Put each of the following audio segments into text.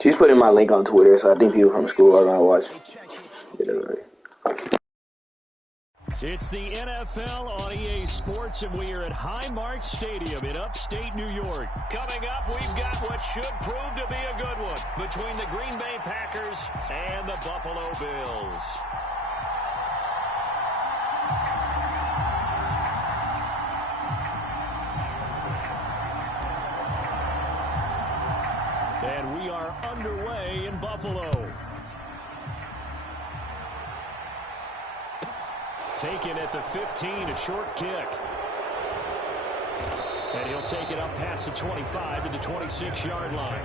She's putting my link on Twitter, so I think people from school are gonna watch. It's the NFL on EA Sports, and we are at Highmark Stadium in upstate New York. Coming up, we've got what should prove to be a good one between the Green Bay Packers and the Buffalo Bills. And we are underway in Buffalo. Taken at the 15, a short kick. And he'll take it up past the 25 to the 26-yard line.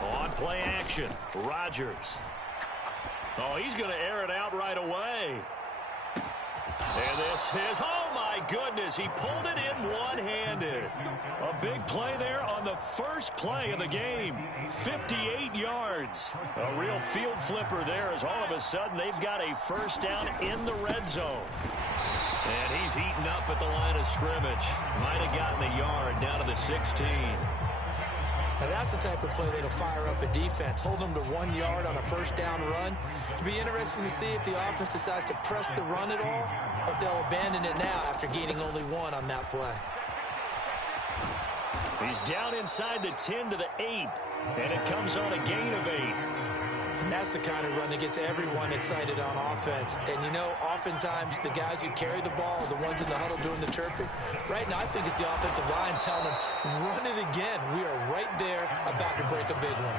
On play action, Rodgers. Oh, he's going to air it out right away. And this is, oh my goodness, he pulled it in one-handed. A big play there on the first play of the game. 58 yards. A real field flipper there as all of a sudden they've got a first down in the red zone. And he's eaten up at the line of scrimmage. Might have gotten a yard down to the 16. Now that's the type of play that'll fire up a defense. Hold them to 1 yard on a first down run. It'll be interesting to see if the offense decides to press the run at all, or if they'll abandon it now after gaining only one on that play. He's down inside the 10 to the 8, and it comes on a gain of 8. And that's the kind of run that gets everyone excited on offense. And, you know, oftentimes the guys who carry the ball are the ones in the huddle doing the chirping. Right now, I think it's the offensive line telling them, run it again. We are right there about to break a big one.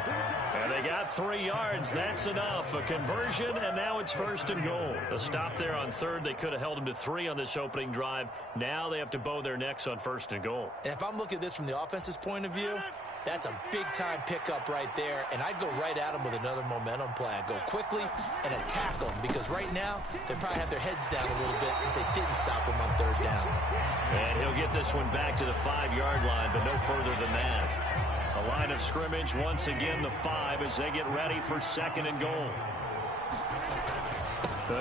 And they got 3 yards. That's enough. A conversion, and now it's first and goal. A stop there on third. They could have held them to 3 on this opening drive. Now they have to bow their necks on first and goal. And if I'm looking at this from the offense's point of view, that's a big-time pickup right there, and I'd go right at them with another momentum play. I'd go quickly and attack them, because right now they probably have their heads down a little bit since they didn't stop them on third down. And he'll get this one back to the 5-yard line, but no further than that. The line of scrimmage, once again, the 5 as they get ready for second and goal.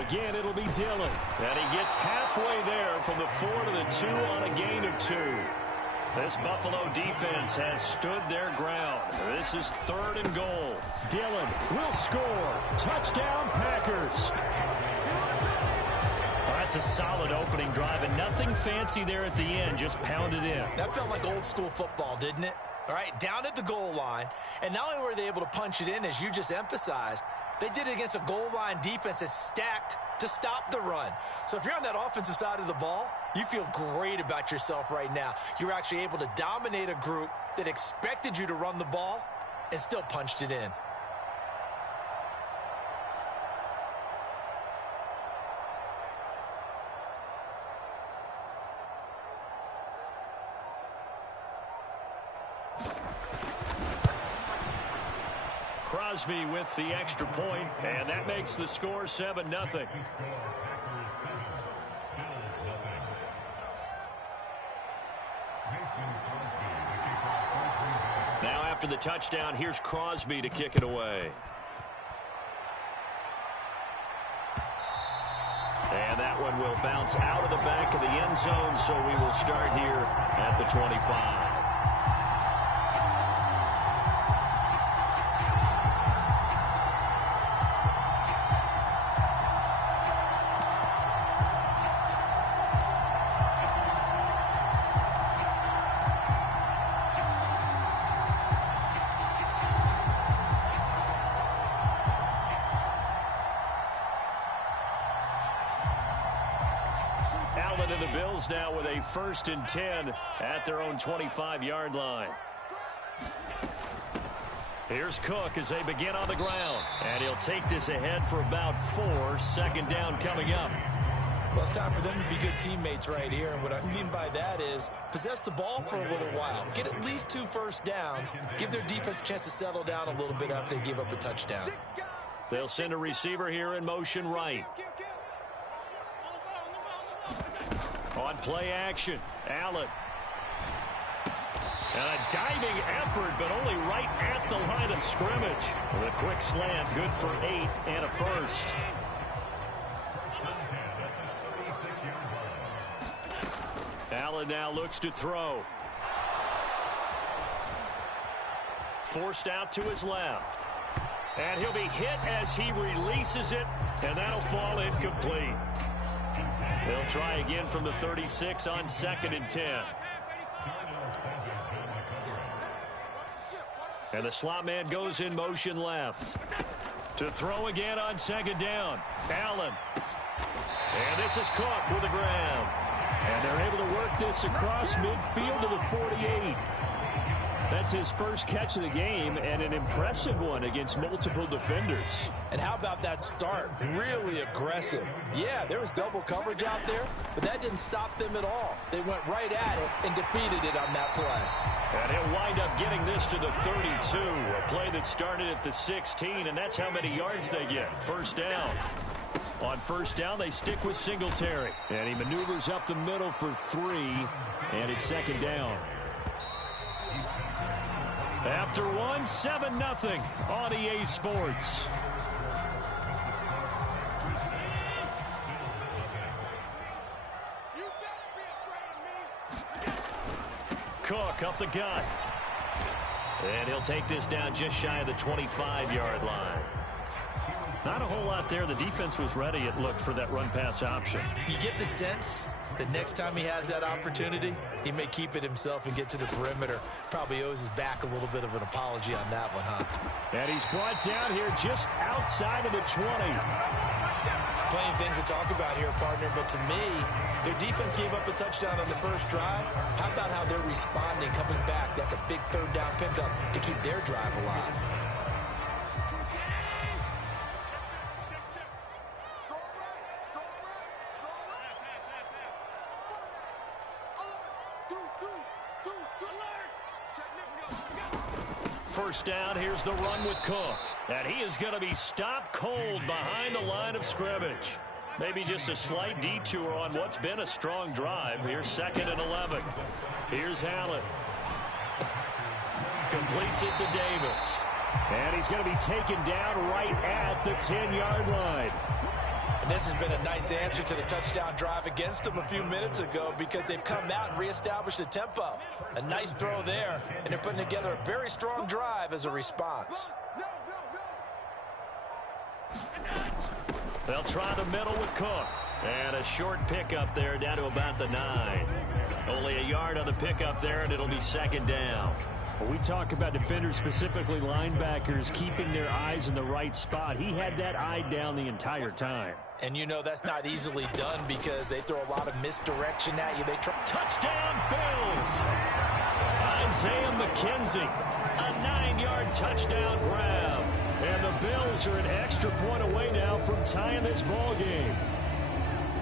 Again, it'll be Dillon, and he gets halfway there from the 4 to the 2 on a gain of 2. This Buffalo defense has stood their ground. This is third and goal. Dillon will score. Touchdown, Packers. Well, that's a solid opening drive, and nothing fancy there at the end. Just pounded in. That felt like old school football, didn't it? All right, down at the goal line. And not only were they able to punch it in, as you just emphasized, they did it against a goal line defense that's stacked to stop the run. So if you're on that offensive side of the ball, you feel great about yourself right now. You're actually able to dominate a group that expected you to run the ball and still punched it in. Crosby with the extra point, and that makes the score 7-0. Now after the touchdown, here's Crosby to kick it away. And that one will bounce out of the back of the end zone, so we will start here at the 25. Bills now with a 1st and 10 at their own 25-yard line. Here's Cook as they begin on the ground. And he'll take this ahead for about 4. 2nd down coming up. Well, it's time for them to be good teammates right here. And what I mean by that is possess the ball for a little while. Get at least 2 first downs. Give their defense a chance to settle down a little bit after they give up a touchdown. They'll send a receiver here in motion right. On play action, Allen. And a diving effort, but only right at the line of scrimmage. With a quick slant, good for 8 and a 1st. Allen now looks to throw. Forced out to his left. And he'll be hit as he releases it, and that'll fall incomplete. They'll try again from the 36 on 2nd and 10. And the slot man goes in motion left. To throw again on 2nd down. Allen. And this is Cook with a grab. And they're able to work this across midfield to the 48. That's his first catch of the game, and an impressive one against multiple defenders. And how about that start? Really aggressive. Yeah, there was double coverage out there, but that didn't stop them at all. They went right at it and defeated it on that play. And he'll wind up getting this to the 32, a play that started at the 16, and that's how many yards they get. 1st down. On 1st down, they stick with Singletary. And he maneuvers up the middle for 3, and it's 2nd down. After 1, 7-0 on EA Sports. Cook up the gut. And he'll take this down just shy of the 25-yard line. Not a whole lot there. The defense was ready, it looked, for that run-pass option. You get the sense that next time he has that opportunity, he may keep it himself and get to the perimeter. Probably owes his back a little bit of an apology on that one, huh? And he's brought down here just outside of the 20. Plenty of things to talk about here, partner, but to me, their defense gave up a touchdown on the first drive. How about how they're responding, coming back? That's a big 3rd down pickup to keep their drive alive. First down, here's the run with Cook. And he is going to be stopped cold behind the line of scrimmage. Maybe just a slight detour on what's been a strong drive. Here's 2nd and 11. Here's Allen. Completes it to Davis. And he's going to be taken down right at the 10-yard line. And this has been a nice answer to the touchdown drive against them a few minutes ago, because they've come out and reestablished the tempo. A nice throw there, and they're putting together a very strong drive as a response. They'll try the middle with Cook. And a short pickup there down to about the 9. Only a yard on the pickup there, and it'll be 2nd down. Well, we talk about defenders, specifically linebackers, keeping their eyes in the right spot. He had that eye down the entire time. And you know that's not easily done because they throw a lot of misdirection at you. They try. Touchdown, Bills! Isaiah McKenzie, a 9-yard touchdown grab. And the Bills are an extra point away now from tying this ball game.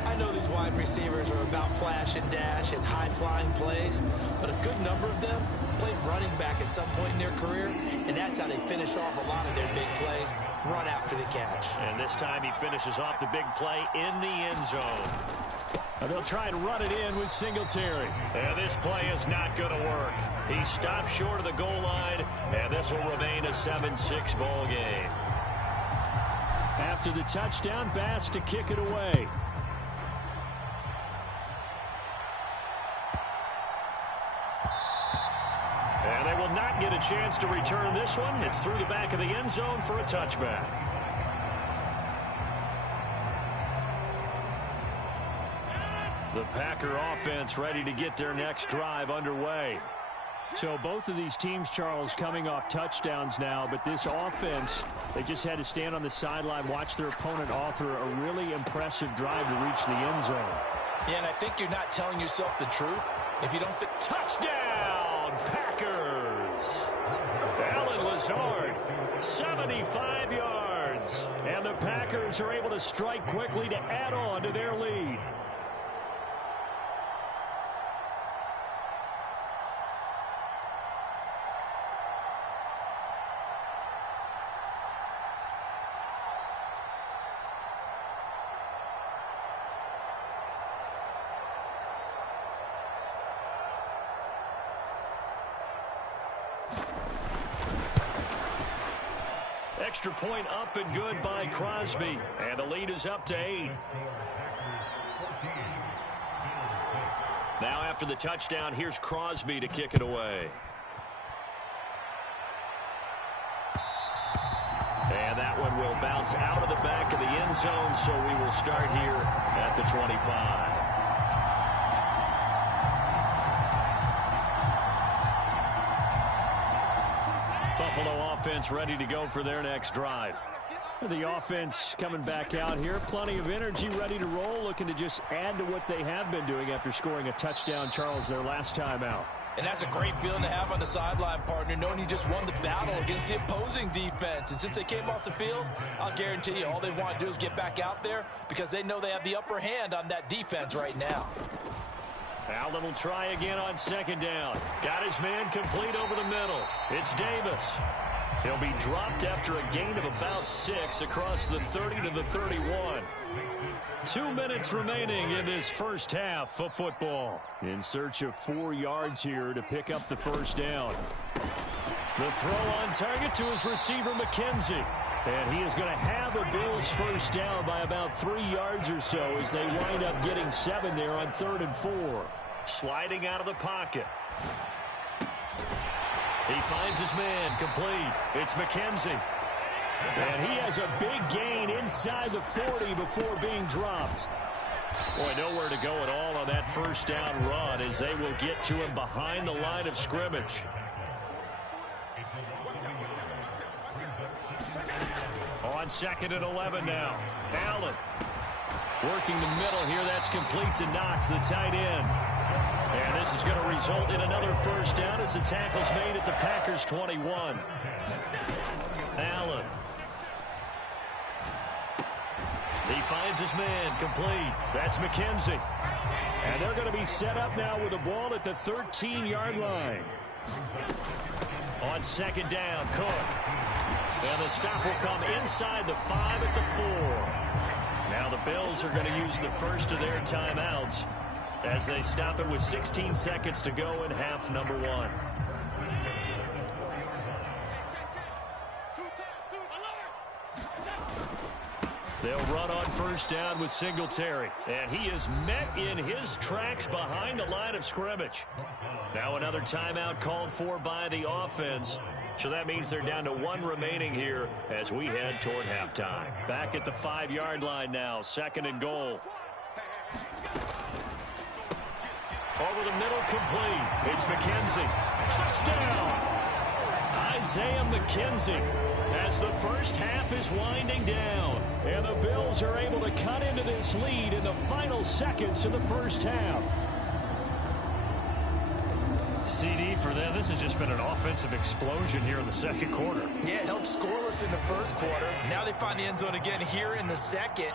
I know these wide receivers are about flash and dash and high-flying plays, but a good number of them played running back at some point in their career, and that's how they finish off a lot of their big plays, run after the catch. And this time he finishes off the big play in the end zone. And they'll try and run it in with Singletary. And this play is not going to work. He stopped short of the goal line, and this will remain a 7-6 ball game. After the touchdown, Bass to kick it away. And they will not get a chance to return this one. It's through the back of the end zone for a touchback. The Packer offense ready to get their next drive underway. So both of these teams, Charles, coming off touchdowns now, but this offense, they just had to stand on the sideline, watch their opponent author a really impressive drive to reach the end zone. Yeah, and I think you're not telling yourself the truth if you don't think. Touchdown, Packers! Allen Lazard, 75 yards. And the Packers are able to strike quickly to add on to their lead. Extra point up and good by Crosby. And the lead is up to 8. Now after the touchdown, here's Crosby to kick it away. And that one will bounce out of the back of the end zone, so we will start here at the 25. Buffalo offense ready to go for their next drive. The offense coming back out here. Plenty of energy, ready to roll, looking to just add to what they have been doing after scoring a touchdown, Charles, their last time out. And that's a great feeling to have on the sideline, partner, knowing you just won the battle against the opposing defense. And since they came off the field, I'll guarantee you all they want to do is get back out there because they know they have the upper hand on that defense right now. Allen will try again on second down. Got his man complete over the middle. It's Davis. He'll be dropped after a gain of about 6 across the 30 to the 31. 2 minutes remaining in this first half of football. In search of 4 yards here to pick up the first down. The throw on target to his receiver, McKenzie. And he is going to have a Bills first down by about 3 yards or so as they wind up getting 7 there on 3rd and 4. Sliding out of the pocket. He finds his man complete. It's McKenzie. And he has a big gain inside the 40 before being dropped. Boy, nowhere to go at all on that first down run as they will get to him behind the line of scrimmage. On 2nd and 11 now. Allen working the middle here. That's complete to Knox, the tight end. And this is going to result in another first down as the tackle's made at the Packers' 21. Allen. He finds his man complete. That's McKenzie. And they're going to be set up now with the ball at the 13-yard line. On 2nd down, Cook. And the stop will come inside the 5 at the 4. Now the Bills are going to use the first of their timeouts as they stop it with 16 seconds to go in half number 1. They'll run on first down with Singletary. And he is met in his tracks behind the line of scrimmage. Now another timeout called for by the offense. So that means they're down to 1 remaining here as we head toward halftime. Back at the 5-yard line now, 2nd and goal. Over the middle, complete. It's McKenzie. Touchdown! Isaiah McKenzie as the first half is winding down. And the Bills are able to cut into this lead in the final seconds of the first half. CD for them. This has just been an offensive explosion here in the second quarter. Yeah, held scoreless in the first quarter. Now they find the end zone again here in the second.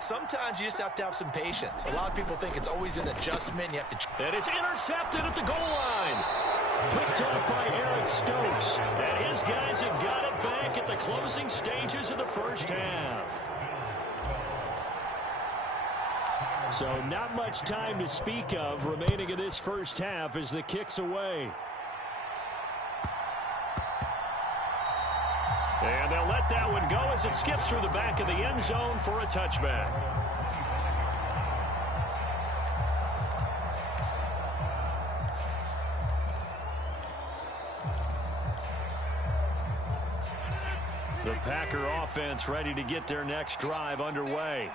Sometimes you just have to have some patience. A lot of people think it's always an adjustment. You have to. And it's intercepted at the goal line. Picked up by Eric Stokes. And his guys have got it back at the closing stages of the first half. So not much time to speak of remaining in this first half as the kick's away. And they'll let that one go as it skips through the back of the end zone for a touchback. The Packer offense ready to get their next drive underway.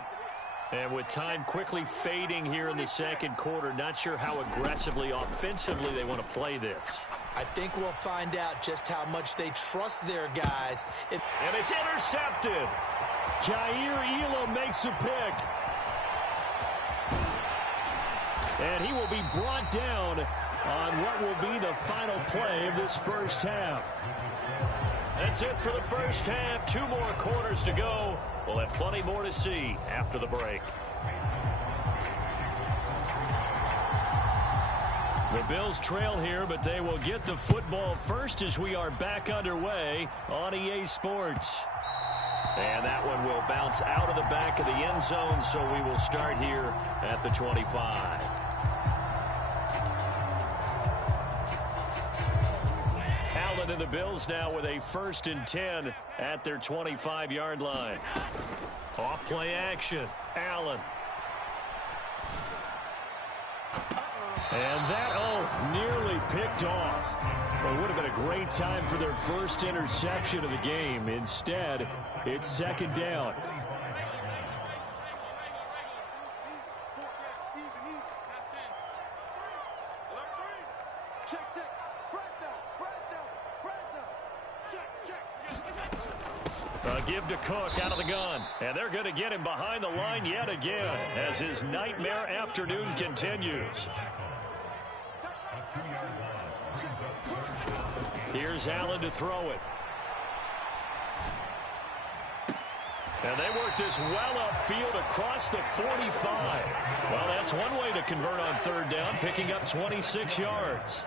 And with time quickly fading here in the second quarter, not sure how aggressively, offensively they want to play this. I think we'll find out just how much they trust their guys. And it's intercepted. Jair Elam makes a pick. And he will be brought down on what will be the final play of this first half. That's it for the first half. 2 more quarters to go. We'll have plenty more to see after the break. The Bills trail here, but they will get the football first as we are back underway on EA Sports. And that one will bounce out of the back of the end zone, so we will start here at the 25. Allen and the Bills now with a 1st and 10 at their 25-yard line. Off play action. Allen. And that, nearly picked off. Well, it would have been a great time for their first interception of the game. Instead, it's 2nd down. Give to Cook out of the gun. And they're going to get him behind the line yet again as his nightmare afternoon continues. Here's Allen to throw it. And they work this well upfield across the 45. Well, that's one way to convert on 3rd down, picking up 26 yards.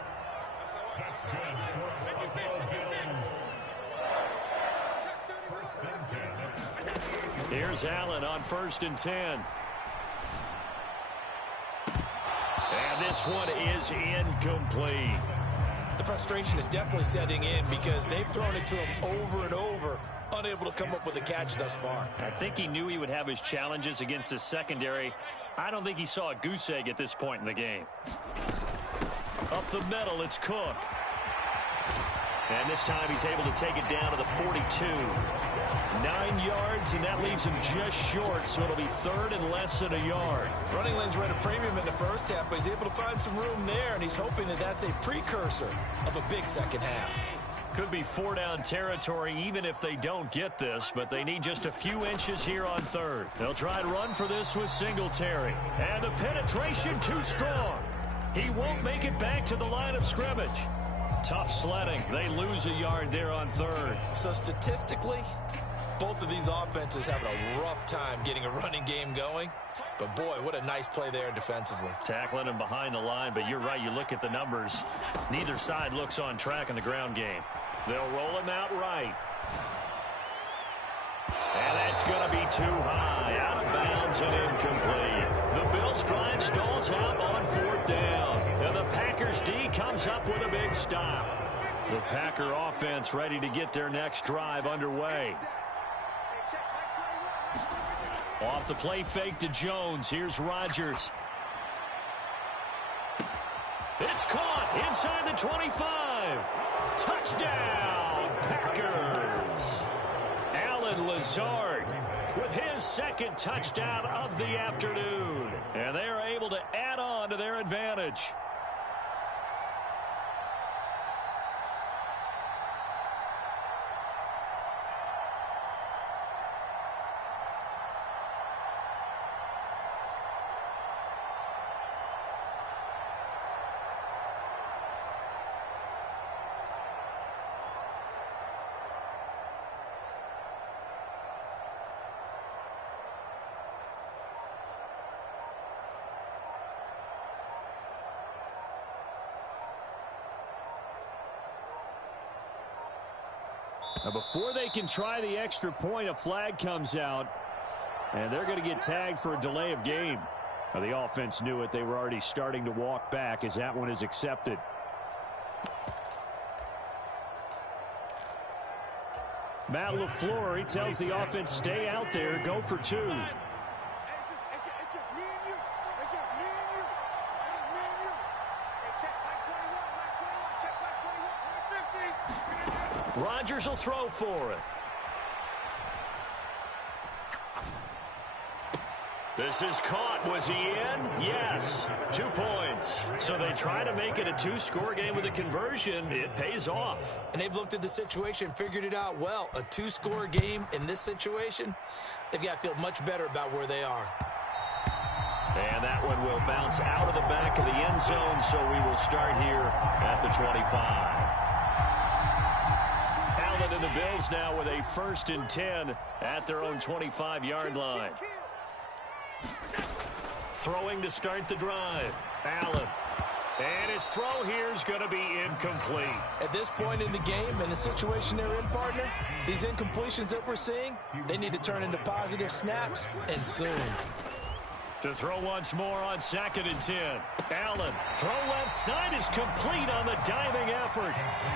Here's Allen on 1st and 10. And this one is incomplete. The frustration is definitely setting in because they've thrown it to him over and over, unable to come up with a catch thus far. I think he knew he would have his challenges against his secondary. I don't think he saw a goose egg at this point in the game. Up the middle, it's Cook. And this time he's able to take it down to the 42. 9 yards, and that leaves him just short, so it'll be 3rd and less than a yard. Running lanes were at a premium in the first half, but he's able to find some room there, and he's hoping that that's a precursor of a big second half. Could be 4-down territory even if they don't get this, but they need just a few inches here on 3rd. They'll try and run for this with Singletary. And the penetration too strong. He won't make it back to the line of scrimmage. Tough sledding. They lose a yard there on 3rd. So statistically, both of these offenses having a rough time getting a running game going. But, boy, what a nice play there defensively. Tackling him behind the line, but you're right. You look at the numbers. Neither side looks on track in the ground game. They'll roll him out right. And that's going to be too high. Out of bounds and incomplete. The Bills drive stalls out on 4th down. And the Packers D comes up with a big stop. The Packer offense ready to get their next drive underway. Off the play fake to Jones. Here's Rodgers. It's caught inside the 25. Touchdown, Packers. Allen Lazard with his 2nd touchdown of the afternoon. And they are able to add on to their advantage. Now before they can try the extra point, a flag comes out, and they're going to get tagged for a delay of game. Now the offense knew it. They were already starting to walk back as that one is accepted. Matt LaFleur, he tells the offense, stay out there, go for 2. Rodgers will throw for it. This is caught. Was he in? Yes. 2 points. So they try to make it a 2-score game with a conversion. It pays off. And they've looked at the situation, figured it out well. A 2-score game in this situation, they've got to feel much better about where they are. And that one will bounce out of the back of the end zone, so we will start here at the 25. Allen and the Bills now with a 1st and 10 at their own 25-yard line. Throwing to start the drive. Allen. And his throw here is going to be incomplete. At this point in the game, in the situation they're in, partner, these incompletions that we're seeing, they need to turn into positive snaps, and soon. To throw once more on 2nd and 10. Allen, throw left side is complete on the diving effort.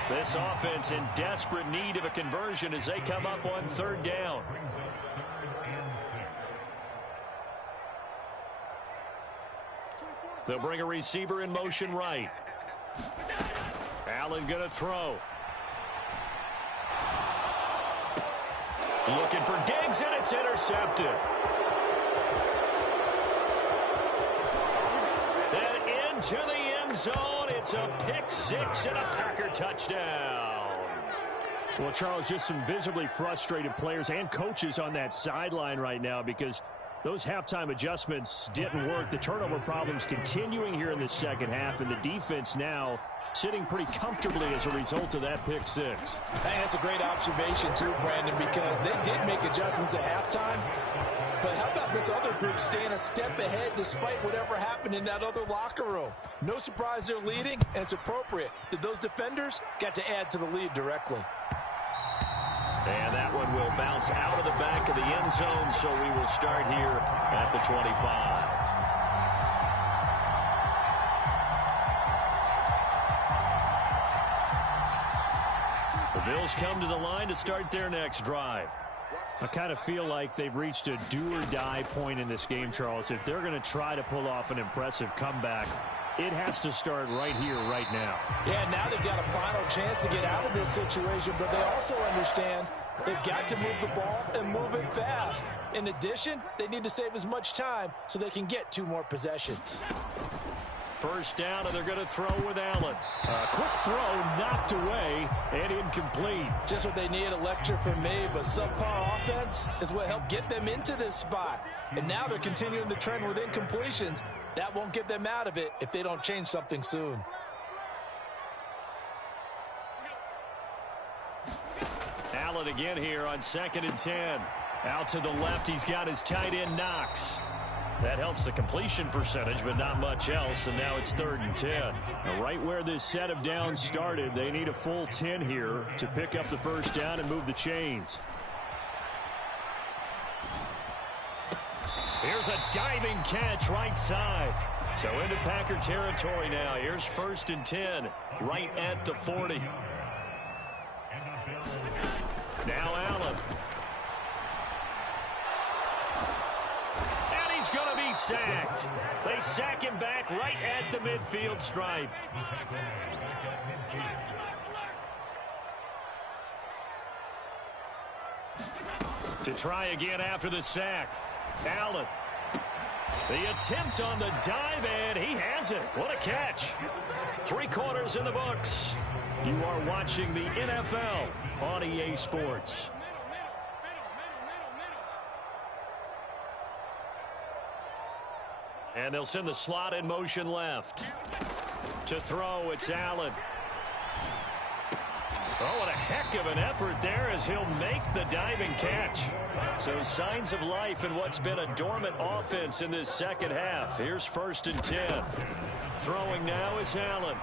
This offense in desperate need of a conversion as they come up on 3rd down. They'll bring a receiver in motion right. Allen going to throw. Looking for Diggs, and it's intercepted. And into the end zone. It's a pick 6 and a Packer touchdown. Well, Charles, just some visibly frustrated players and coaches on that sideline right now because those halftime adjustments didn't work. The turnover problems continuing here in the second half, and the defense now sitting pretty comfortably as a result of that pick 6. Hey, that's a great observation too, Brandon, because they did make adjustments at halftime. But how about this other group staying a step ahead despite whatever happened in that other locker room? No surprise they're leading, and it's appropriate that those defenders got to add to the lead directly. And that one will bounce out of the back of the end zone, so we will start here at the 25. The Bills come to the line to start their next drive. I kind of feel like they've reached a do-or-die point in this game, Charles. If they're going to try to pull off an impressive comeback, it has to start right here, right now. Yeah, now they've got a final chance to get out of this situation, but they also understand they've got to move the ball and move it fast. In addition, they need to save as much time so they can get 2 more possessions. 1st down, and they're going to throw with Allen. Quick throw, knocked away, and incomplete. Just what they need, a lecture from me, but subpar offense is what helped get them into this spot. And now they're continuing the trend with incompletions. That won't get them out of it if they don't change something soon. Allen again here on 2nd and 10. Out to the left, he's got his tight end Knox. That helps the completion percentage, but not much else, and now it's 3rd and 10. Now, right where this set of downs started, they need a full 10 here to pick up the 1st down and move the chains. Here's a diving catch right side. So into Packer territory now. Here's 1st and 10, right at the 40. Now Allen. And he's going to be sacked. They sack him back right at the midfield stripe. To try again after the sack. Allen. The attempt on the dive, and he has it. What a catch. 3 quarters in the books. You are watching the NFL on EA Sports. And they'll send the slot in motion left. To throw, it's Allen. Oh, what a heck of an effort there as he'll make the diving catch. So signs of life in what's been a dormant offense in this second half. Here's 1st and 10. Throwing now is Allen.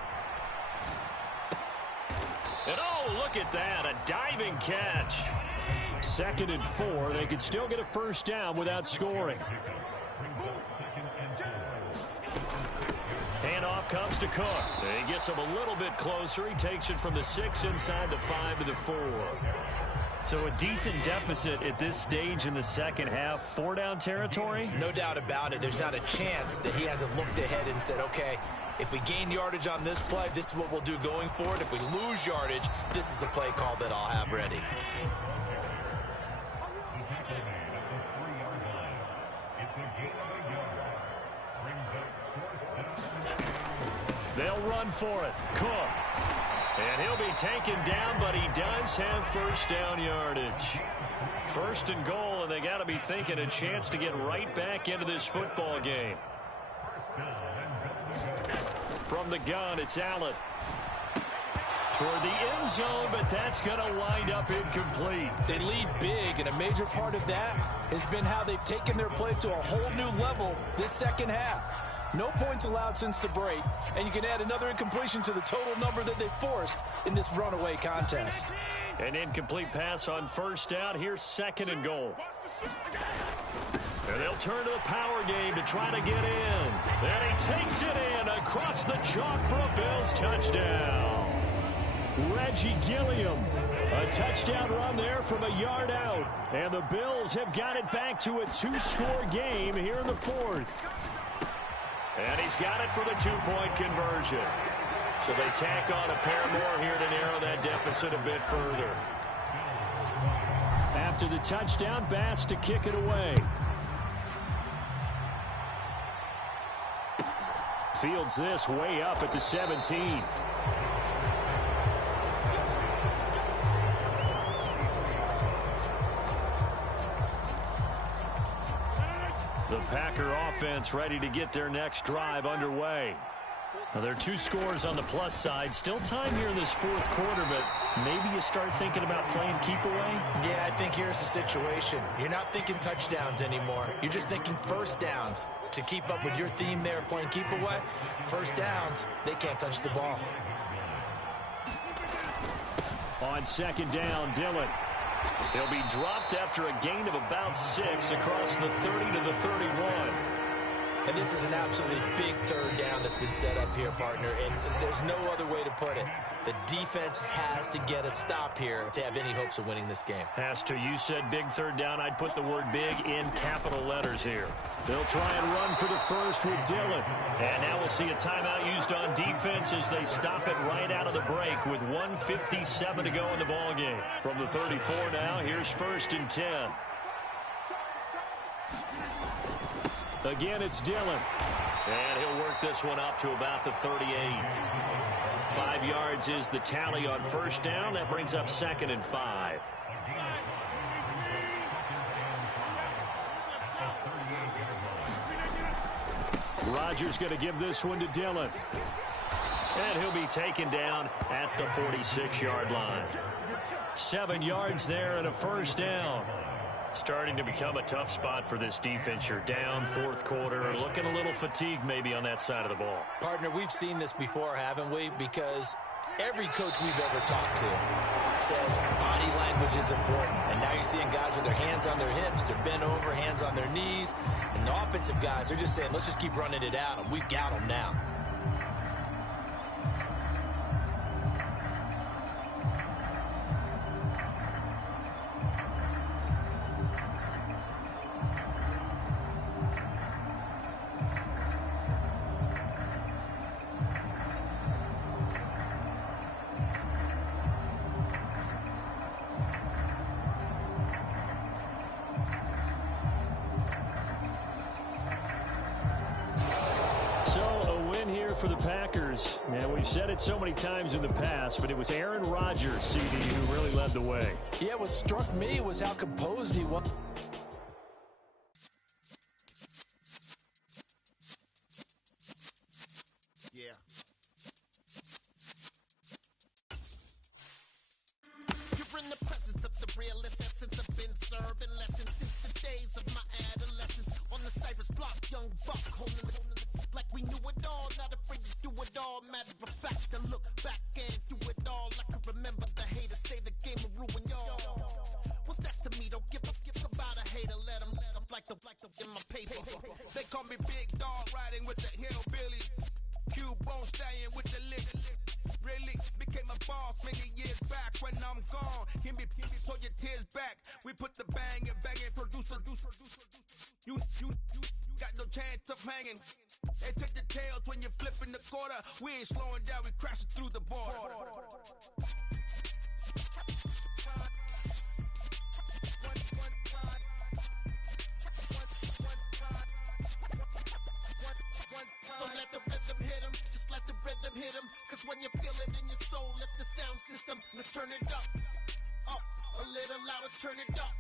And oh, look at that, a diving catch. 2nd and 4, they could still get a 1st down without scoring. Handoff comes to Cook. He gets him a little bit closer. He takes it from the 6 inside the 5 to the 4. So a decent deficit at this stage in the second half. 4-down territory? No doubt about it. There's not a chance that he hasn't looked ahead and said, okay, if we gain yardage on this play, this is what we'll do going forward. If we lose yardage, this is the play call that I'll have ready. They'll run for it. Cook. And he'll be taken down, but he does have 1st down yardage. 1st and goal, and they got to be thinking a chance to get right back into this football game. From the gun, it's Allen. Toward the end zone, but that's going to wind up incomplete. They lead big, and a major part of that has been how they've taken their play to a whole new level this second half. No points allowed since the break, and you can add another incompletion to the total number that they forced in this runaway contest. An incomplete pass on first down. Here's second and goal. And they'll turn to the power game to try to get in. And he takes it in across the chalk for a Bills touchdown. Reggie Gilliam, a touchdown run there from a yard out. And the Bills have got it back to a two-score game here in the fourth. And he's got it for the two-point conversion. So they tack on a pair more here to narrow that deficit a bit further. After the touchdown, Bass to kick it away. Fields this way up at the 17. The Packer offense ready to get their next drive underway. Now, there are two scores on the plus side. Still time here in this fourth quarter, but maybe you start thinking about playing keep away? Yeah, I think here's the situation. You're not thinking touchdowns anymore. You're just thinking first downs. To keep up with your theme there, playing keep away, first downs, they can't touch the ball. On second down, Dillon. He'll be dropped after a gain of about 6 across the 30 to the 31. And this is an absolutely big third down that's been set up here, partner, and there's no other way to put it. The defense has to get a stop here if they have any hopes of winning this game. Has to. You said big third down. I'd put the word big in capital letters here. They'll try and run for the first with Dillon. And now we'll see a timeout used on defense as they stop it right out of the break with 1:57 to go in the ballgame. From the 34 now, here's 1st and 10. Again, it's Dillon. And he'll work this one up to about the 38. 5 yards is the tally on first down. That brings up 2nd and 5. Rodgers going to give this one to Dillon. And he'll be taken down at the 46-yard line. 7 yards there and a first down. Starting to become a tough spot for this defense. You're down fourth quarter, looking a little fatigued maybe on that side of the ball. Partner, we've seen this before, haven't we? Because every coach we've ever talked to says body language is important. And now you're seeing guys with their hands on their hips, they're bent over, hands on their knees. And the offensive guys are just saying, let's just keep running it out, and we've got them now. For the Packers, and we've said it so many times in the past, but it was Aaron Rodgers, CD, who really led the way. Yeah, what struck me was how composed he was. Yeah. You're in the presence of the realest essence. I've been serving lessons since the days of my adolescence. On the Cypress block, young buck holding the like we knew it all, not afraid to do it all. Matter of fact, to look back and do it all. I can remember the haters say the game will ruin y'all. What's that to me? Don't give about a hater. Let them like the in my paper. They call me Big Dog, riding with the hillbillies. Q-Bone stallion with the lick. Really became a boss many years back. When I'm gone, give me so your tears back. We put the bang and producer. You got no chance of hanging. They take the tails when you're flipping the quarter. We ain't slowing down, we crashing through the border. So let the rhythm hit him, just let the rhythm hit him. Cause when you feel it in your soul, let the sound system, now turn it up. Up, a little louder, turn it up.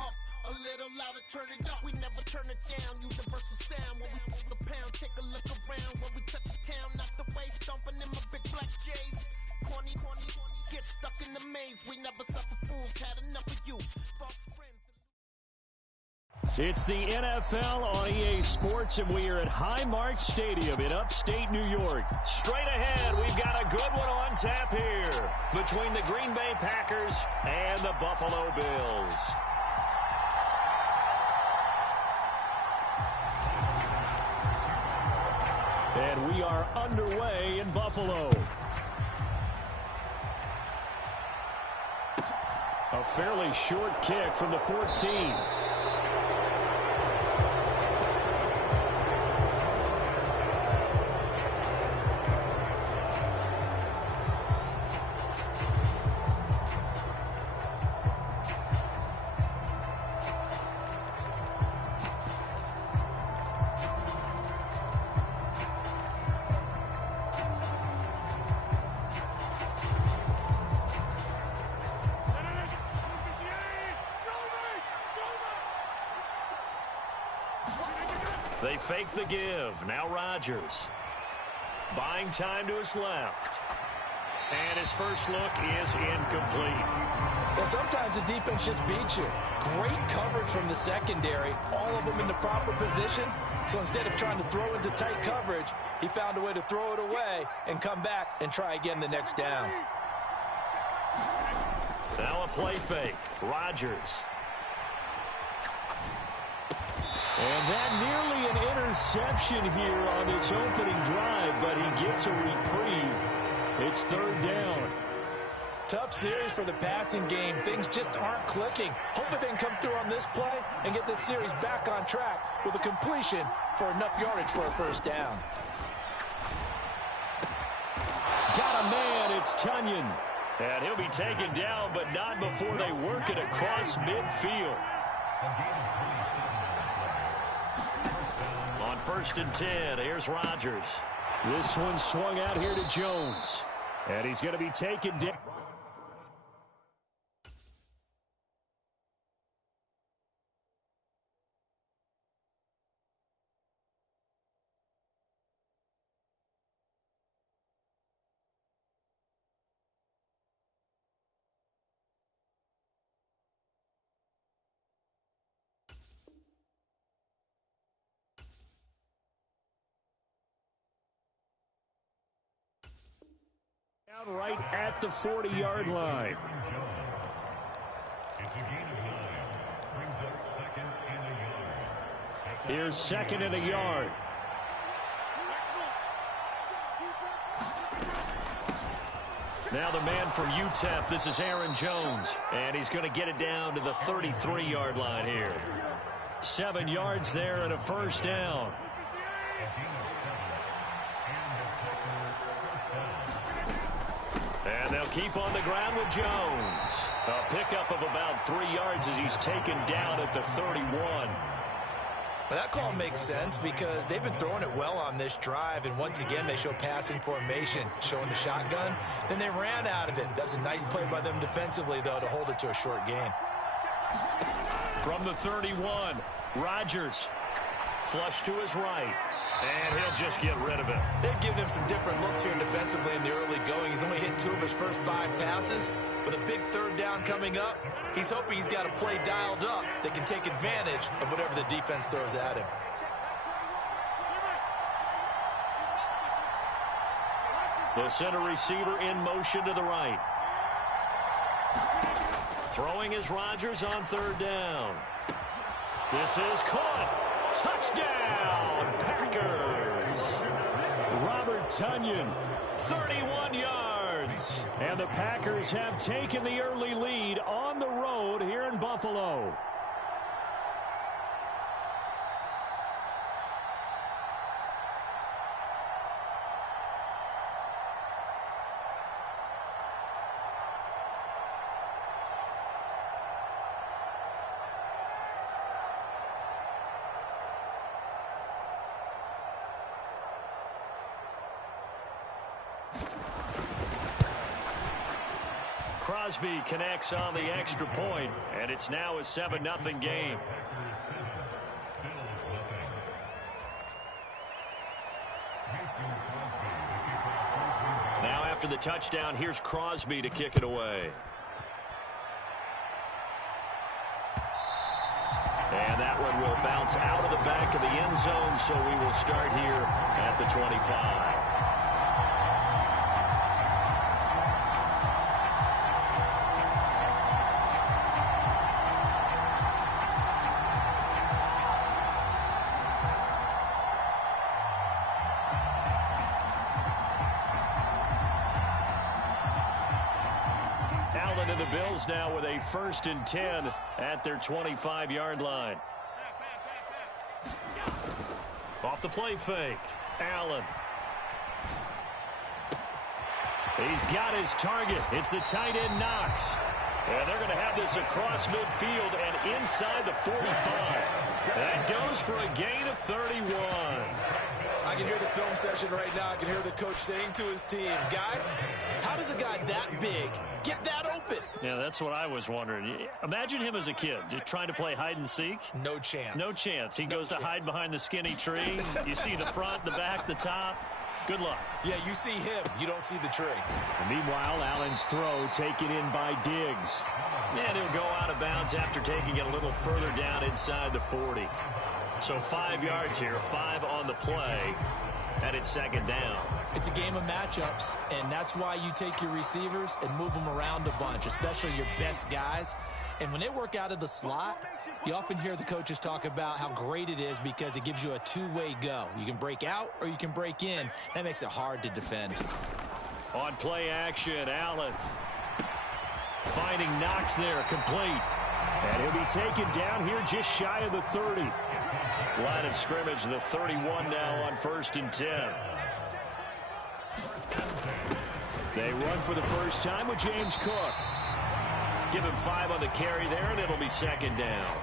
up. A little louder, turn it up. We never turn it down. Universal sound when we move the pound. Take a look around when we touch the town. Not the way stomping in my big black J's. Corny, get stuck in the maze. We never suffer fools. Had enough of you. False friends. It's the NFL on EA Sports, and we are at Highmark Stadium in upstate New York. Straight ahead, we've got a good one on tap here between the Green Bay Packers and the Buffalo Bills. And we are underway in Buffalo. A fairly short kick from the 14. They fake the give. Now Rodgers. Buying time to his left. And his first look is incomplete. Well, sometimes the defense just beats you. Great coverage from the secondary. All of them in the proper position. So instead of trying to throw into tight coverage, he found a way to throw it away and come back and try again the next down. Now a play fake. Rodgers. And that nearly an interception here on this opening drive, but he gets a reprieve. It's third down. Tough series for the passing game. Things just aren't clicking. Hopefully they can come through on this play and get this series back on track with a completion for enough yardage for a first down. Got a man, it's Tunyon. And he'll be taken down, but not before they work it across midfield. On 1st and 10, here's Rodgers. This one swung out here to Jones. And he's going to be taken down. Right at the 40-yard line. Here's 2nd and a yard. Now the man from UTEP, this is Aaron Jones, and he's going to get it down to the 33-yard line here. 7 yards there and a first down. And they'll keep on the ground with Jones. A pickup of about 3 yards as he's taken down at the 31. Well, that call makes sense because they've been throwing it well on this drive, and once again they show passing formation, showing the shotgun. Then they ran out of it. That was a nice play by them defensively, though, to hold it to a short gain. From the 31, Rodgers flush to his right. And he'll just get rid of it. They've given him some different looks here defensively in the early going. He's only hit 2 of his first 5 passes. With a big third down coming up, he's hoping he's got a play dialed up that can take advantage of whatever the defense throws at him. The center receiver in motion to the right. Throwing is Rodgers on 3rd down. This is caught. Touchdown, Packers. Robert Tunyon, 31 yards. And the Packers have taken the early lead on the road here in Buffalo. Crosby connects on the extra point, and it's now a 7-0 game. Now after the touchdown, here's Crosby to kick it away. And that one will bounce out of the back of the end zone, so we will start here at the 25. Allen and the Bills now with a 1st and 10 at their 25-yard line. Off the play fake, Allen. He's got his target. It's the tight end Knox. And they're going to have this across midfield and inside the 45. That goes for a gain of 31. I can hear the film session right now. I can hear the coach saying to his team, guys, how does a guy that big get that open? Yeah, that's what I was wondering. Imagine him as a kid, just trying to play hide and seek. No chance. No chance. He goes to hide behind the skinny tree. You see the front, the back, the top. Good luck. Yeah, you see him. You don't see the tree. And meanwhile, Allen's throw taken in by Diggs. And he'll go out of bounds after taking it a little further down inside the 40. So 5 yards here, 5 on the play, and it's 2nd down. It's a game of matchups, and that's why you take your receivers and move them around a bunch, especially your best guys. And when they work out of the slot, you often hear the coaches talk about how great it is because it gives you a two-way go. You can break out or you can break in. That makes it hard to defend. On play action, Allen finding Knox there, complete. And he'll be taken down here just shy of the 30. Line of scrimmage, the 31 now on 1st and 10. They run for the first time with James Cook. Give him 5 on the carry there, and it'll be 2nd down.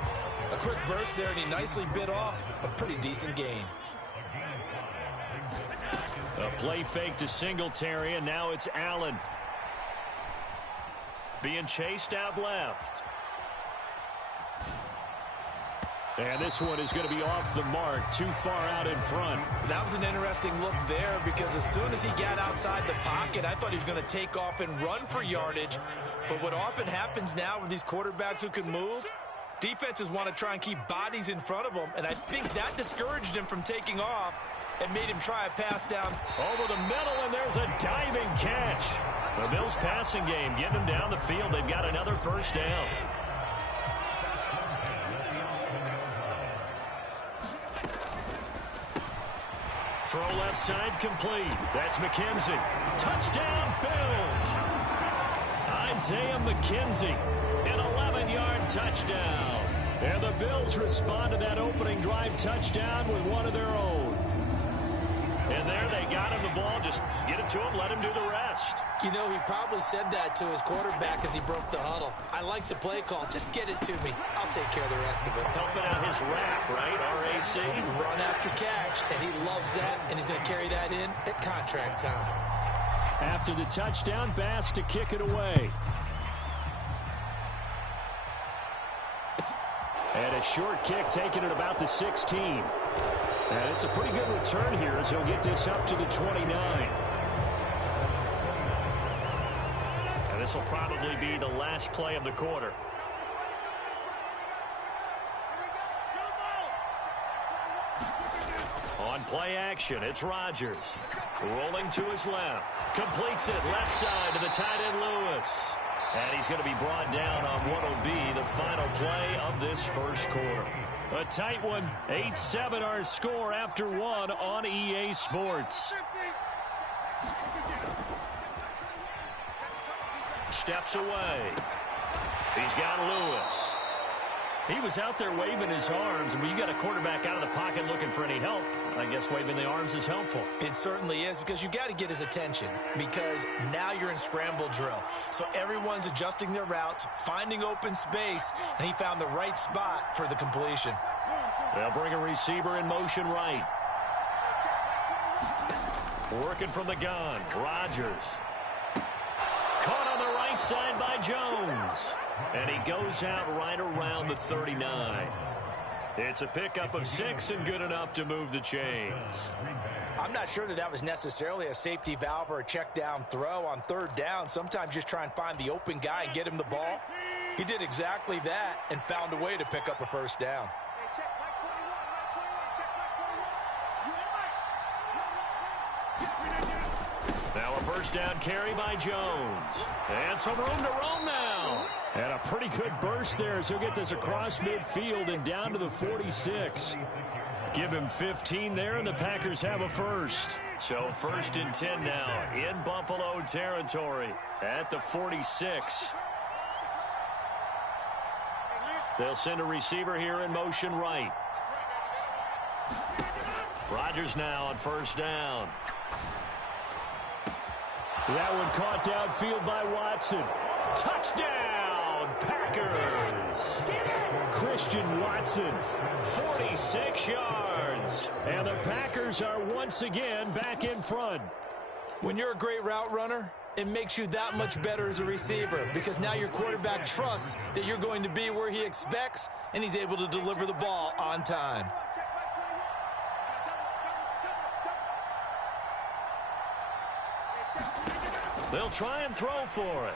A quick burst there, and he nicely bit off a pretty decent gain. A play fake to Singletary, and now it's Allen. Being chased out left. And this one is going to be off the mark, too far out in front. That was an interesting look there because as soon as he got outside the pocket, I thought he was going to take off and run for yardage. But what often happens now with these quarterbacks who can move, defenses want to try and keep bodies in front of them, and I think that discouraged him from taking off and made him try a pass down. Over the middle, and there's a diving catch. The Bills passing game getting them down the field. They've got another 1st down. Throw left side complete. That's McKenzie. Touchdown, Bills. Isaiah McKenzie, an 11-yard touchdown. And the Bills respond to that opening drive touchdown with one of their own. And there they got him the ball. Just get it to him, let him do the rest. You know, he probably said that to his quarterback as he broke the huddle. I like the play call. Just get it to me. I'll take care of the rest of it. Helping out his RAC, right? R-A-C. Run after catch, and he loves that, and he's going to carry that in at contract time. After the touchdown, Bass to kick it away. And a short kick taken at about the 16. And it's a pretty good return here as he'll get this up to the 29. And this will probably be the last play of the quarter. On play action, it's Rodgers. Rolling to his left. Completes it left side to the tight end Lewis. And he's going to be brought down on what will be the final play of this first quarter. A tight one, 8-7 our score after one on EA Sports. Steps away. He's got Lewis. He was out there waving his arms, and when you got a quarterback out of the pocket looking for any help, I guess waving the arms is helpful. It certainly is, because you got to get his attention, because now you're in scramble drill. So everyone's adjusting their routes, finding open space, and he found the right spot for the completion. They'll bring a receiver in motion right. Working from the gun, Rodgers. Caught on the right right side by Jones. And he goes out right around the 39. It's a pickup of 6 and good enough to move the chains. I'm not sure that was necessarily a safety valve or a check down throw on third down. Sometimes just try and find the open guy and get him the ball. He did exactly that and found a way to pick up a first down. Now a first down carry by Jones. And some room to roam now. And a pretty good burst there as he'll get this across midfield and down to the 46. Give him 15 there, and the Packers have a first. So 1st and 10 now in Buffalo territory at the 46. They'll send a receiver here in motion right. Rodgers now on first down. That one caught downfield by Watson. Touchdown, Packers! Christian Watson. 46 yards. And the Packers are once again back in front. When you're a great route runner, it makes you that much better as a receiver because now your quarterback trusts that you're going to be where he expects, and he's able to deliver the ball on time. They'll try and throw for it.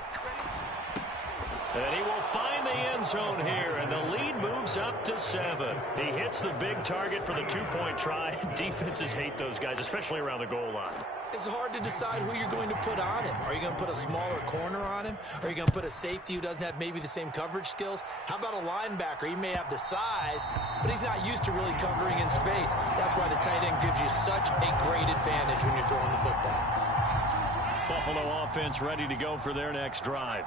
And he will find the end zone here, and the lead moves up to 7. He hits the big target for the two-point try. Defenses hate those guys, especially around the goal line. It's hard to decide who you're going to put on him. Are you going to put a smaller corner on him? Are you going to put a safety who doesn't have maybe the same coverage skills? How about a linebacker? He may have the size, but he's not used to really covering in space. That's why the tight end gives you such a great advantage when you're throwing the football. Buffalo offense ready to go for their next drive.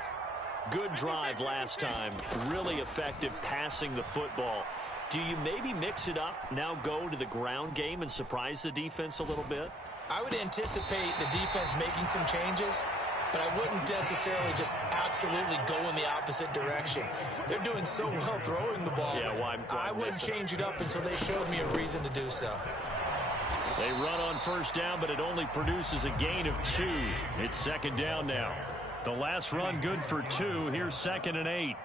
Good drive last time. Really effective passing the football. Do you maybe mix it up, now go to the ground game and surprise the defense a little bit? I would anticipate the defense making some changes, but I wouldn't necessarily just absolutely go in the opposite direction. They're doing so well throwing the ball. Yeah, why I wouldn't change it up until they showed me a reason to do so. They run on first down, but it only produces a gain of 2. It's second down now. The last run good for 2. Here's 2nd and 8.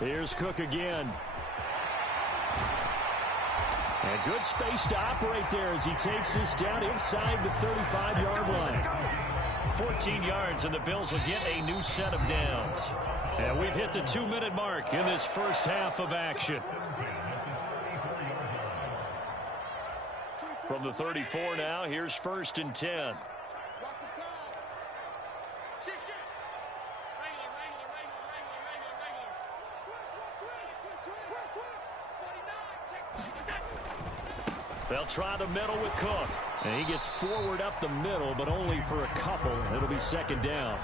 Here's Cook again. And good space to operate there as he takes this down inside the 35-yard line. 14 yards, and the Bills will get a new set of downs. And we've hit the 2-minute mark in this first half of action. From the 34 now, here's 1st and 10. They'll try the middle with Cook. And he gets forward up the middle, but only for a couple. It'll be second down.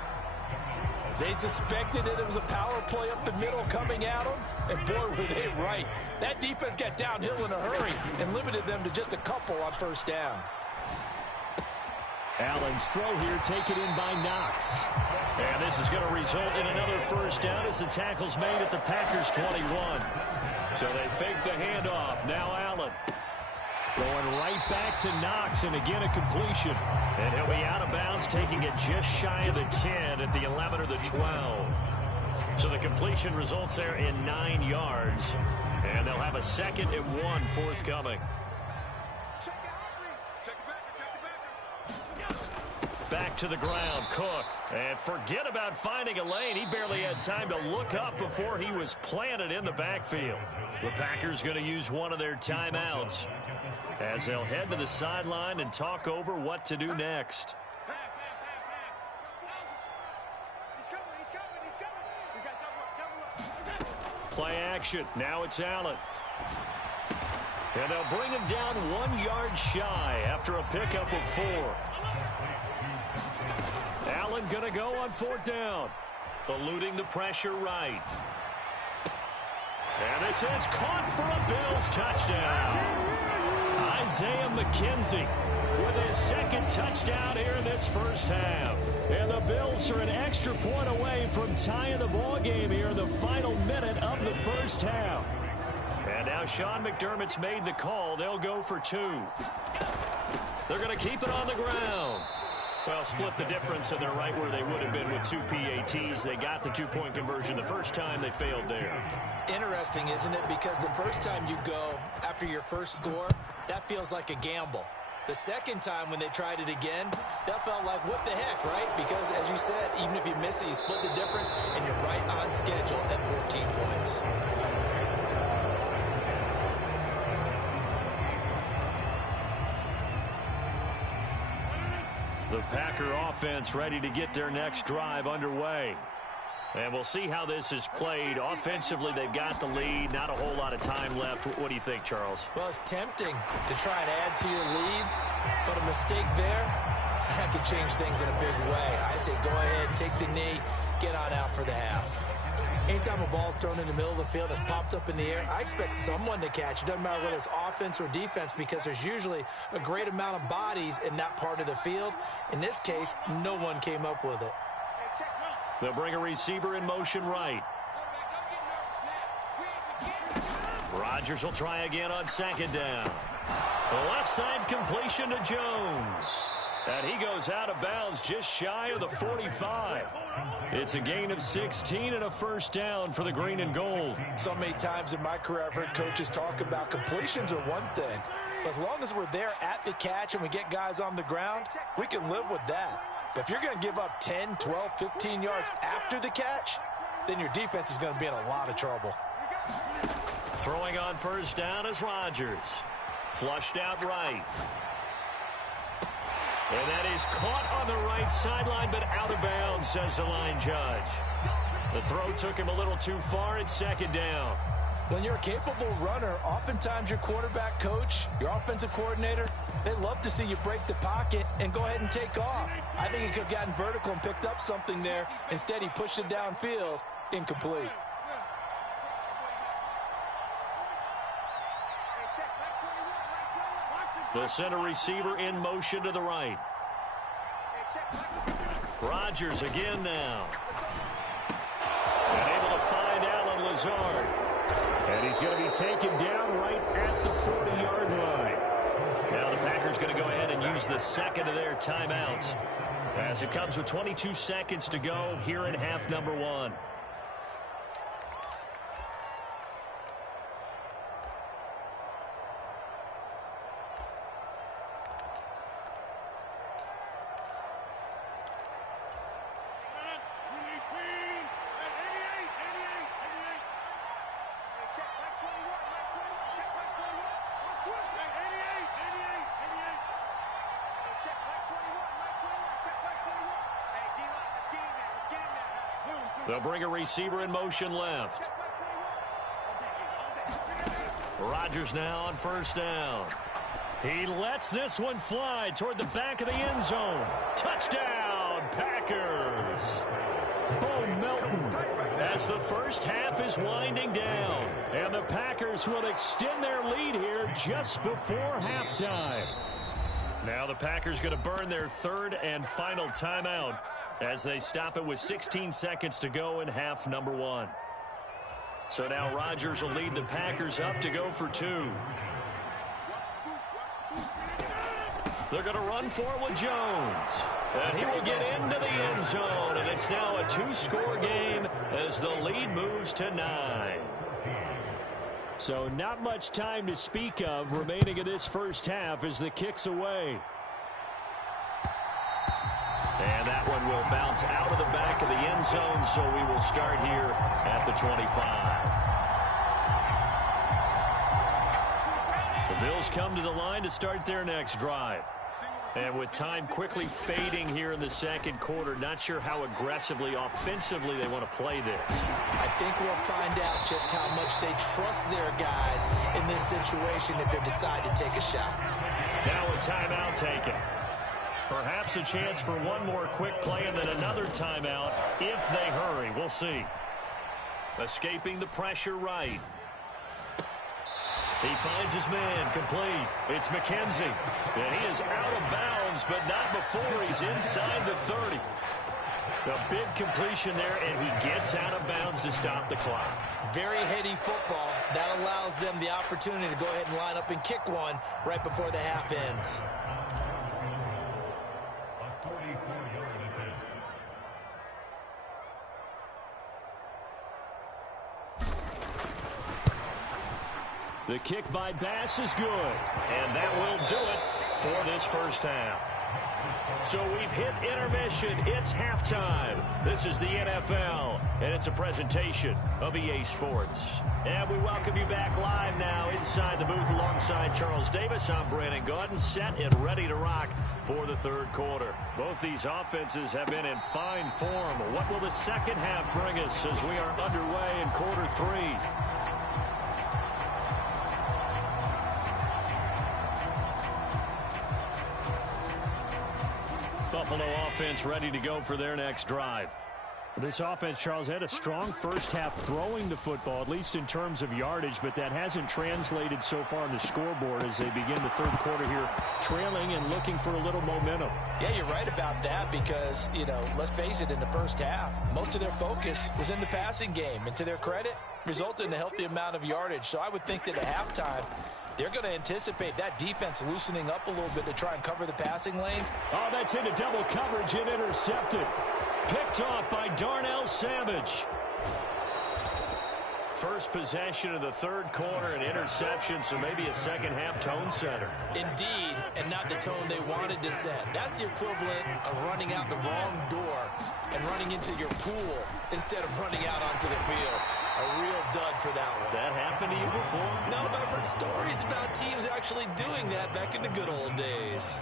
They suspected it was a power play up the middle coming at them, and boy, were they right. That defense got downhill in a hurry and limited them to just a couple on first down. Allen's throw here taken in by Knox. And this is going to result in another first down as the tackle's made at the Packers' 21. So they fake the handoff. Now Allen. Going right back to Knox, and again a completion. And he'll be out of bounds, taking it just shy of the 10 at the 11 or the 12. So the completion results there in 9 yards. And they'll have a 2nd and 1 forthcoming. Back to the ground, Cook. And forget about finding a lane. He barely had time to look up before he was planted in the backfield. The Packers going to use one of their timeouts as they'll head to the sideline and talk over what to do next. Play action. Now it's Allen. And they'll bring him down 1 yard shy after a pickup of 4. Allen going to go on 4th down. Eluding the pressure right. And this is caught for a Bills touchdown. Isaiah McKenzie with his 2nd touchdown here in this first half. And the Bills are an extra point away from tying the ball game here in the final minute of the first half. And now Now Sean McDermott's made the call. They'll go for 2. They're going to keep it on the ground. Well, split the difference, and they're right where they would have been with 2 PATs. They got the 2-point conversion the first time. They failed there. Interesting, isn't it? Because the first time you go after your first score, that feels like a gamble. The second time when they tried it again, that felt like, what the heck, right? Because, as you said, even if you miss it, you split the difference, and you're right on schedule at 14 points. The Packer offense ready to get their next drive underway. And we'll see how this is played. Offensively, they've got the lead. Not a whole lot of time left. What do you think, Charles? Well, it's tempting to try and add to your lead, but a mistake there, that could change things in a big way. I say go ahead, take the knee, get on out for the half. Anytime a ball's thrown in the middle of the field that's popped up in the air, I expect someone to catch. It doesn't matter whether it's offense or defense because there's usually a great amount of bodies in that part of the field. In this case, no one came up with it. They'll bring a receiver in motion right. Rodgers will try again on second down. The left side completion to Jones. And he goes out of bounds just shy of the 45. It's a gain of 16 and a first down for the green and gold. So many times in my career I've heard coaches talk about completions are one thing. But as long as we're there at the catch and we get guys on the ground, we can live with that. But if you're going to give up 10, 12, 15 yards after the catch, then your defense is going to be in a lot of trouble. Throwing on first down is Rodgers. Flushed out right. And that is caught on the right sideline, but out of bounds, says the line judge. The throw took him a little too far. It's second down. When you're a capable runner, oftentimes your quarterback coach, your offensive coordinator, they love to see you break the pocket and go ahead and take off. I think he could have gotten vertical and picked up something there. Instead, he pushed it downfield, incomplete. The center receiver in motion to the right. Rodgers again now. And able to find Alan Lazard. And he's going to be taken down right at the 40-yard line. Now the Packers going to go ahead and use the second of their timeouts as it comes with 22 seconds to go here in half number 1. They'll bring a receiver in motion left. Rodgers now on first down. He lets this one fly toward the back of the end zone. Touchdown, Packers. Bo Melton as the first half is winding down. And the Packers will extend their lead here just before halftime. Now the Packers going to burn their third and final timeout as they stop it with 16 seconds to go in half number 1. So now Rodgers will lead the Packers up to go for 2. They're going to run for it with Jones. And he will get into the end zone. And it's now a 2-score game as the lead moves to 9. So not much time to speak of remaining in this first half as the kick's away. And that one will bounce out of the back of the end zone, so we will start here at the 25. The Bills come to the line to start their next drive. And with time quickly fading here in the second quarter, not sure how aggressively, offensively they want to play this. I think we'll find out just how much they trust their guys in this situation if they decide to take a shot. Now a timeout taken. Perhaps a chance for one more quick play and then another timeout if they hurry. We'll see. Escaping the pressure right. He finds his man complete. It's McKenzie. And he is out of bounds, but not before he's inside the 30. A big completion there, and he gets out of bounds to stop the clock. Very heady football. That allows them the opportunity to go ahead and line up and kick one right before the half ends. The kick by Bass is good, and that will do it for this first half. So we've hit intermission. It's halftime. This is the NFL, and it's a presentation of EA Sports. And we welcome you back live now inside the booth alongside Charles Davis. I'm Brandon Gaudin, set and ready to rock for the third quarter. Both these offenses have been in fine form. What will the second half bring us as we are underway in quarter three? Buffalo offense ready to go for their next drive. This offense, Charles, had a strong first half throwing the football, at least in terms of yardage, but that hasn't translated so far on the scoreboard as they begin the third quarter here, trailing and looking for a little momentum. Yeah, you're right about that because, let's face it, in the first half, most of their focus was in the passing game, and to their credit, resulted in a healthy amount of yardage. So I would think that at halftime, they're going to anticipate that defense loosening up a little bit to try and cover the passing lanes. Oh, that's into double coverage and intercepted. Picked off by Darnell Savage. First possession of the third quarter, an interception, so maybe a second half tone setter. Indeed, and not the tone they wanted to set. That's the equivalent of running out the wrong door and running into your pool instead of running out onto the field. A real dud for that one. Has that happened to you before? No, but I've heard stories about teams actually doing that back in the good old days.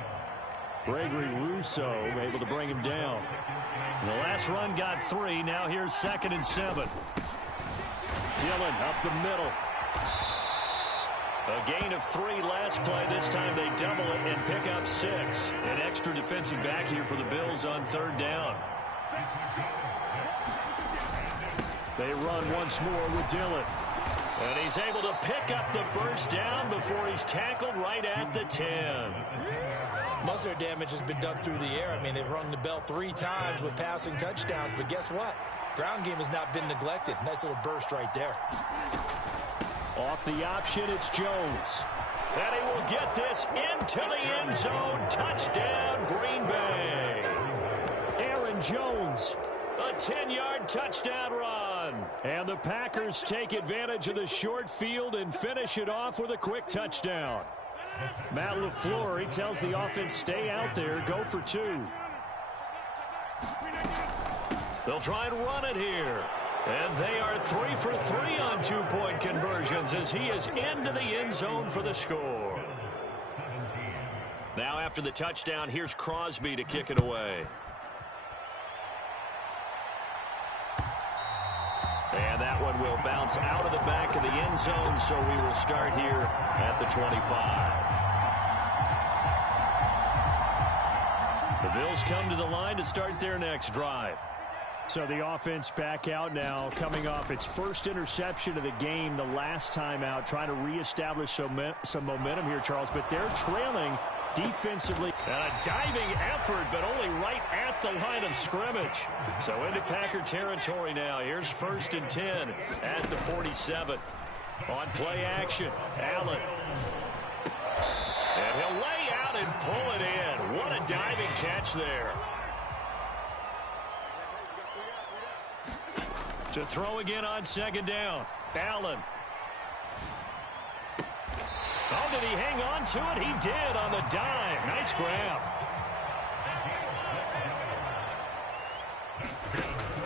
Gregory Rousseau able to bring him down. The last run got 3. Now here's 2nd and 7. Dillon up the middle. A gain of 3 last play. This time they double it and pick up 6. An extra defensive back here for the Bills on 3rd down. They run once more with Dillon. And he's able to pick up the first down before he's tackled right at the 10. Most of their damage has been done through the air. I mean, they've rung the bell 3 times with passing touchdowns, but guess what? Ground game has not been neglected. Nice little burst right there. Off the option, it's Jones. And he will get this into the end zone. Touchdown, Green Bay. Aaron Jones, a 10-yard touchdown run. And the Packers take advantage of the short field and finish it off with a quick touchdown. Matt LaFleur, he tells the offense, stay out there, go for 2. They'll try and run it here. And they are 3 for 3 on 2-point conversions as he is into the end zone for the score. Now after the touchdown, here's Crosby to kick it away. And that one will bounce out of the back of the end zone, so we will start here at the 25. The Bills come to the line to start their next drive. So the offense back out now, coming off its first interception of the game the last time out, trying to reestablish some momentum here, Charles. But they're trailing defensively. And a diving effort, but only right at the line of scrimmage. So into Packer territory now. Here's 1st and 10 at the 47. On play action, Allen. And he'll lay out and pull it in. What a diving catch there. To throw again on 2nd down. Allen. Oh, did he hang on to it? He did on the dive. Nice grab.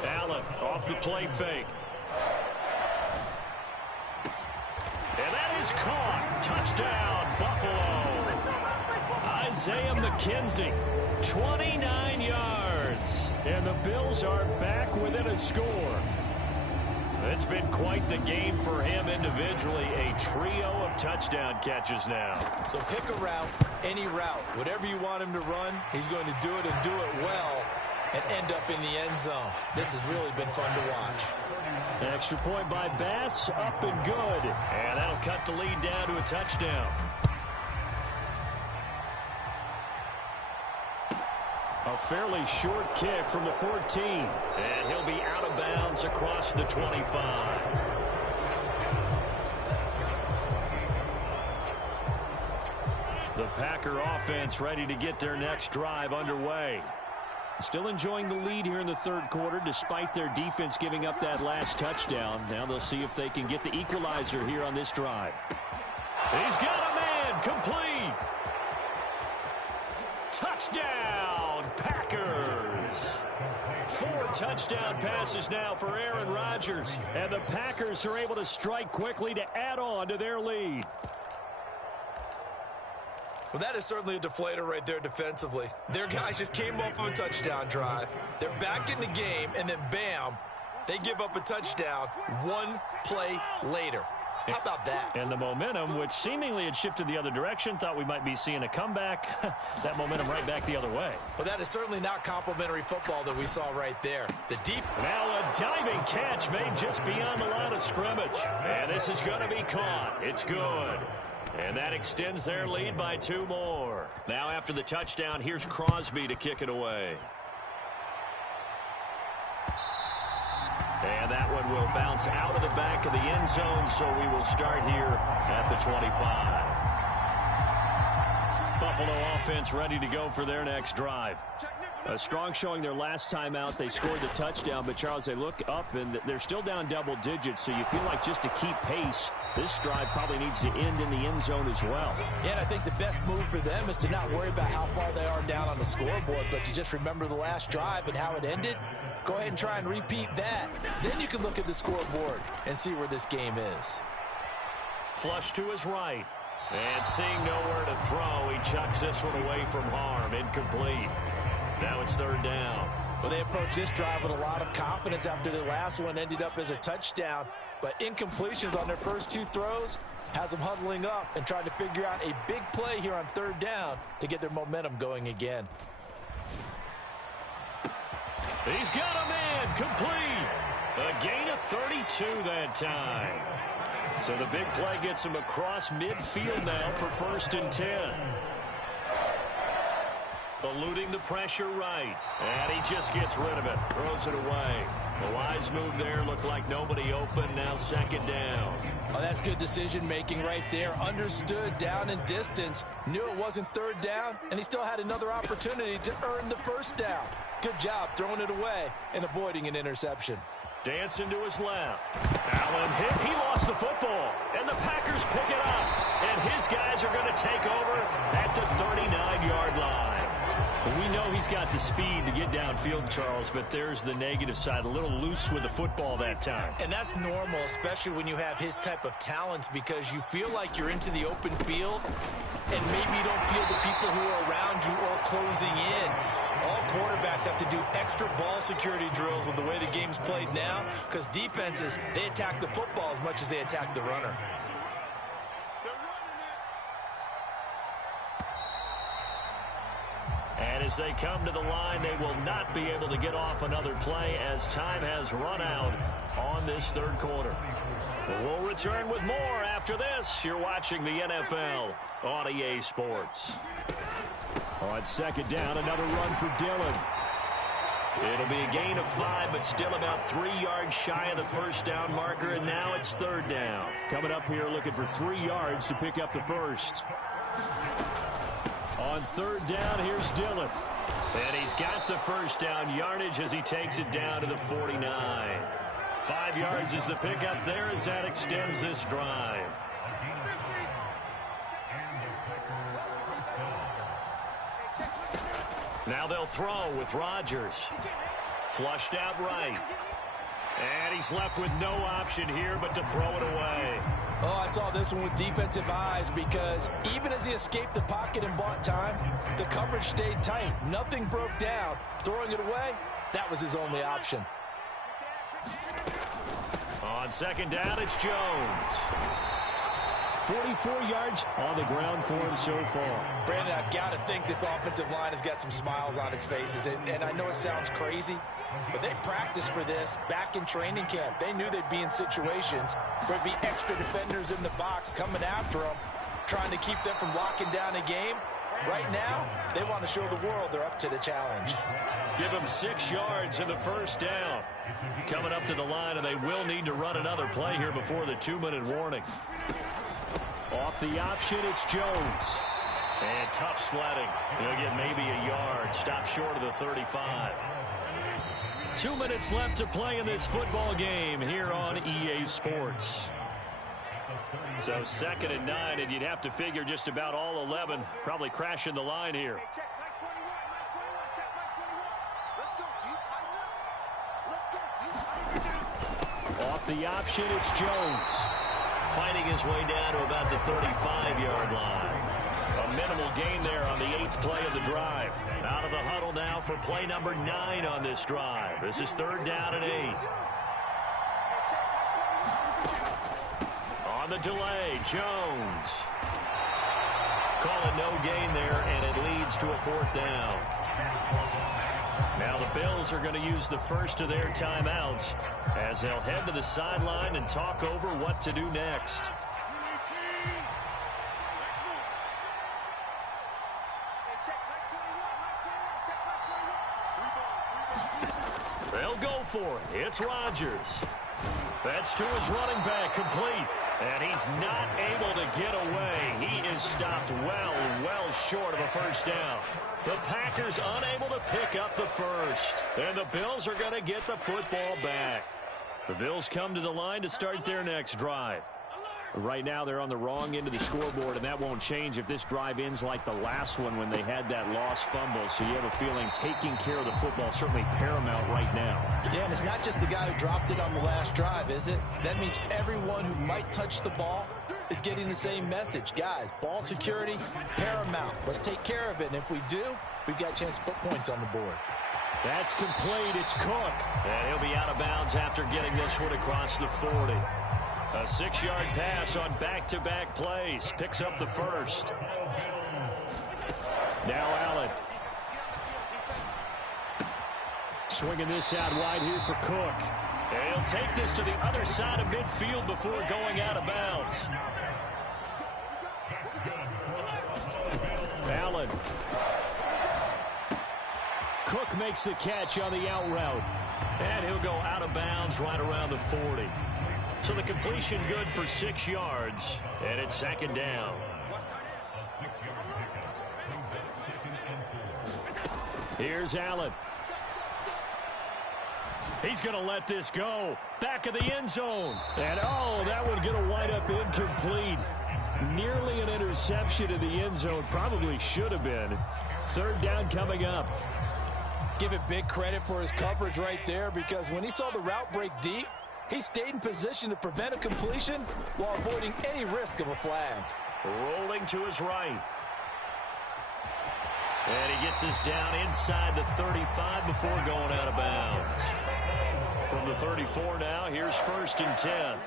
Allen off the play fake. And that is caught. Touchdown, Buffalo. Isaiah McKenzie, 29 yards. And the Bills are back within a score. It's been quite the game for him individually. A trio of touchdown catches now. So pick a route, any route. Whatever you want him to run, he's going to do it and do it well and end up in the end zone. This has really been fun to watch. Extra point by Bass, up and good. And that'll cut the lead down to a touchdown. A fairly short kick from the 14. And he'll be out of bounds across the 25. The Packer offense ready to get their next drive underway. Still enjoying the lead here in the third quarter despite their defense giving up that last touchdown. Now they'll see if they can get the equalizer here on this drive. He's got a man, complete. Touchdown, Packers. 4 touchdown passes now for Aaron Rodgers. And the Packers are able to strike quickly to add on to their lead. Well, that is certainly a deflator right there defensively. Their guys just came off of a touchdown drive. They're back in the game, and then bam, they give up a touchdown 1 play later. How about that? And the momentum, which seemingly had shifted the other direction, thought we might be seeing a comeback. That momentum right back the other way. Well, that is certainly not complimentary football that we saw right there. The deep. Now a diving catch made just beyond the line of scrimmage. And this is going to be caught. It's good. And that extends their lead by 2 more. Now after the touchdown, here's Crosby to kick it away. And that one will bounce out of the back of the end zone, so we will start here at the 25. Buffalo offense ready to go for their next drive. A strong showing their last time out. They scored the touchdown, but, Charles, they look up, and they're still down double digits, so you feel like just to keep pace, this drive probably needs to end in the end zone as well. Yeah, and I think the best move for them is to not worry about how far they are down on the scoreboard, but to just remember the last drive and how it ended. Go ahead and try and repeat that. Then you can look at the scoreboard and see where this game is. Flush to his right. And seeing nowhere to throw, he chucks this one away from harm. Incomplete. Now it's 3rd down. Well, they approached this drive with a lot of confidence after their last one ended up as a touchdown. But incompletions on their first 2 throws has them huddling up and trying to figure out a big play here on 3rd down to get their momentum going again. He's got a man, complete. A gain of 32 that time. So the big play gets him across midfield now for 1st and 10. Eluding the pressure right. And he just gets rid of it. Throws it away. A wise move there. Looked like nobody open. Now 2nd down. Oh, that's good decision-making right there. Understood down in distance. Knew it wasn't 3rd down. And he still had another opportunity to earn the 1st down. Good job throwing it away and avoiding an interception. Dancing to his left. Allen hit. He lost the football. And the Packers pick it up. And his guys are going to take over at the 39-yard line. We know he's got the speed to get downfield, Charles, but there's the negative side. A little loose with the football that time. And that's normal, especially when you have his type of talents, because you feel like you're into the open field and maybe you don't feel the people who are around you or closing in. All quarterbacks have to do extra ball security drills with the way the game's played now, because defenses, they attack the football as much as they attack the runner. And as they come to the line, they will not be able to get off another play as time has run out on this 3rd quarter. We'll return with more after this. You're watching the NFL on EA Sports. On 2nd down, another run for Dillon. It'll be a gain of 5, but still about 3 yards shy of the 1st down marker, and now it's 3rd down. Coming up here looking for 3 yards to pick up the 1st. On 3rd down, here's Dillon. And he's got the 1st down yardage as he takes it down to the 49. 5 yards is the pickup there as that extends this drive. Now they'll throw with Rodgers. Flushed out right. And he's left with no option here but to throw it away. Oh, I saw this one with defensive eyes, because even as he escaped the pocket and bought time, the coverage stayed tight. Nothing broke down. Throwing it away, that was his only option. On 2nd down, it's Jones. 44 yards on the ground for him so far. Brandon, I've got to think this offensive line has got some smiles on its faces. And I know it sounds crazy, but they practiced for this back in training camp. They knew they'd be in situations where there'd be extra defenders in the box coming after them, trying to keep them from locking down a game. Right now, they want to show the world they're up to the challenge. Give them 6 yards in the 1st down. Coming up to the line, and they will need to run another play here before the 2-minute warning. Off the option, it's Jones. And tough sledding. He'll get maybe a yard. Stop short of the 35. 2 minutes left to play in this football game here on EA Sports. So 2nd and 9, and you'd have to figure just about all 11 probably crashing the line here. Off the option, it's Jones. Fighting his way down to about the 35-yard line. A minimal gain there on the 8th play of the drive. Out of the huddle now for play number 9 on this drive. This is 3rd down and 8. On the delay, Jones. Calling no gain there, and it leads to a 4th down. Now the Bills are going to use the first of their timeouts as they'll head to the sideline and talk over what to do next. They'll go for it. It's Rodgers. That's to his running back, complete. And he's not able to get away. He is stopped well short of a first down. The Packers unable to pick up the first. And the Bills are going to get the football back. The Bills come to the line to start their next drive. Right now, they're on the wrong end of the scoreboard, and that won't change if this drive ends like the last one when they had that lost fumble. So you have a feeling taking care of the football is certainly paramount right now. Yeah, and it's not just the guy who dropped it on the last drive, is it? That means everyone who might touch the ball is getting the same message. Guys, ball security, paramount. Let's take care of it, and if we do, we've got a chance to put points on the board. That's complete. It's Cook. And he'll be out of bounds after getting this one across the 40. A 6-yard pass on back-to-back plays. Picks up the first. Now Allen. Swinging this out wide here for Cook. And he'll take this to the other side of midfield before going out of bounds. Allen. Cook makes the catch on the out route. And he'll go out of bounds right around the 40. So the completion good for 6 yards, and it's 2nd down. Here's Allen. He's going to let this go. Back of the end zone. And, oh, that would get a wind up incomplete. Nearly an interception in the end zone. Probably should have been. 3rd down coming up. Give it big credit for his coverage right there, because when he saw the route break deep, he stayed in position to prevent a completion while avoiding any risk of a flag. Rolling to his right. And he gets this down inside the 35 before going out of bounds. From the 34 now, here's 1st and 10.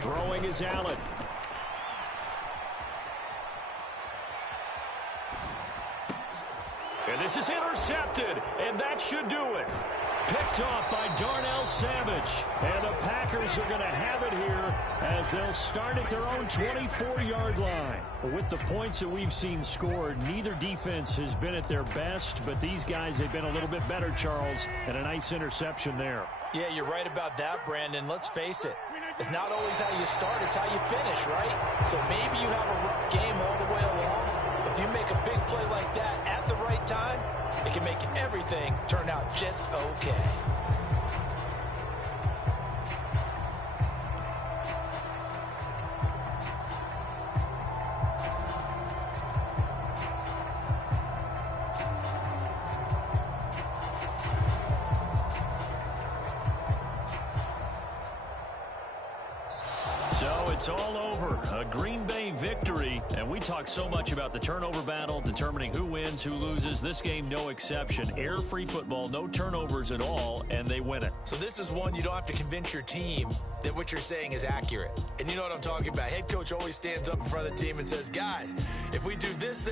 Throwing is Allen. And this is intercepted, and that should do it. Picked off by Darnell Savage. And the Packers are going to have it here as they'll start at their own 24-yard line. With the points that we've seen scored, neither defense has been at their best, but these guys have been a little bit better, Charles, and a nice interception there. Yeah, you're right about that, Brandon. Let's face it. It's not always how you start, it's how you finish, right? So maybe you have a rough game all the way along. If you make a big play like that at the right time, it can make everything turn out just okay. So it's all over. A Green Bay victory. And we talk so much about the turnover battle, determining who wins, who loses. This game, no exception. Air-free football, no turnovers at all, and they win it. So this is one you don't have to convince your team that what you're saying is accurate. And you know what I'm talking about. Head coach always stands up in front of the team and says, guys, if we do this,